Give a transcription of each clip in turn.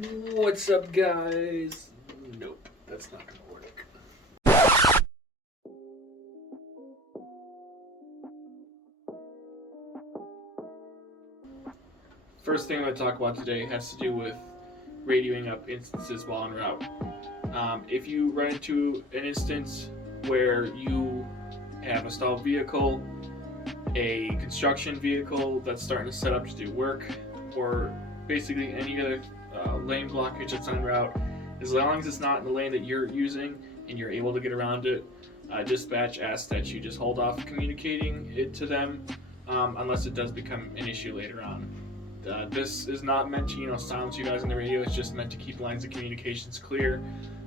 What's up, guys? Nope, that's not gonna work. First thing I'm going to talk about today has to do with radioing up instances while en route. If you run into an instance where you have a stalled vehicle, a construction vehicle that's starting to set up to do work, or basically any other lane blockage that's en route, as long as it's not in the lane that you're using and you're able to get around it, dispatch asks that you just hold off communicating it to them unless it does become an issue later on. This is not meant to, silence you guys on the radio. It's just meant to keep lines of communications clear.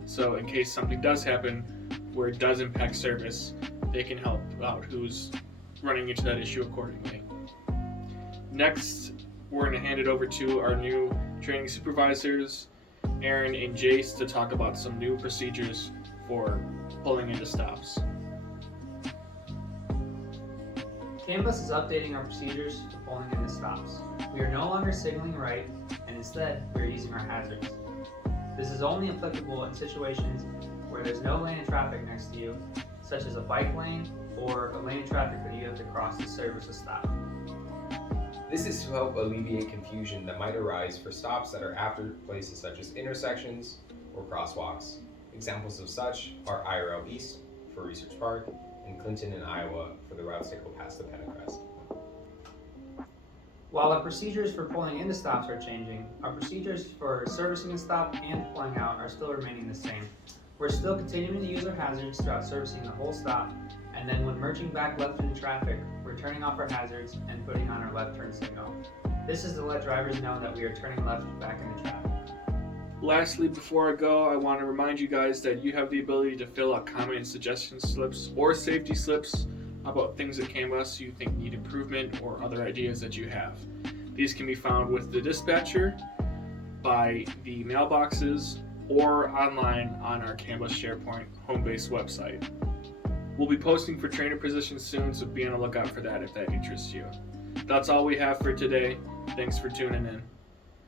So in case something does happen where it does impact service, they can help out who's running into that issue accordingly. Next, we're going to hand it over to our new training supervisors, Aaron and Jace, to talk about some new procedures for pulling into stops. Cambus is updating our procedures for pulling into stops. We are no longer signaling right, and instead we are using our hazards. This is only applicable in situations where there's no lane of traffic next to you, such as a bike lane or a lane of traffic that you have to cross to service a stop. This is to help alleviate confusion that might arise for stops that are after places such as intersections or crosswalks. Examples of such are IRL East for Research Park and Clinton in Iowa for the routes that go past the Pentacrest. While our procedures for pulling into stops are changing, our procedures for servicing a stop and pulling out are still remaining the same. We're still continuing to use our hazards throughout servicing the whole stop, and then when merging back left into traffic, we're turning off our hazards and putting on our left turn signal. This is to let drivers know that we are turning left back into traffic. Lastly, before I go, I want to remind you guys that you have the ability to fill out comment and suggestion slips or safety slips about things at Cambus you think need improvement or other ideas that you have. These can be found with the dispatcher, by the mailboxes, or online on our Cambus SharePoint home base website. We'll be posting for trainer positions soon, so be on the lookout for that if that interests you. That's all we have for today. Thanks for tuning in.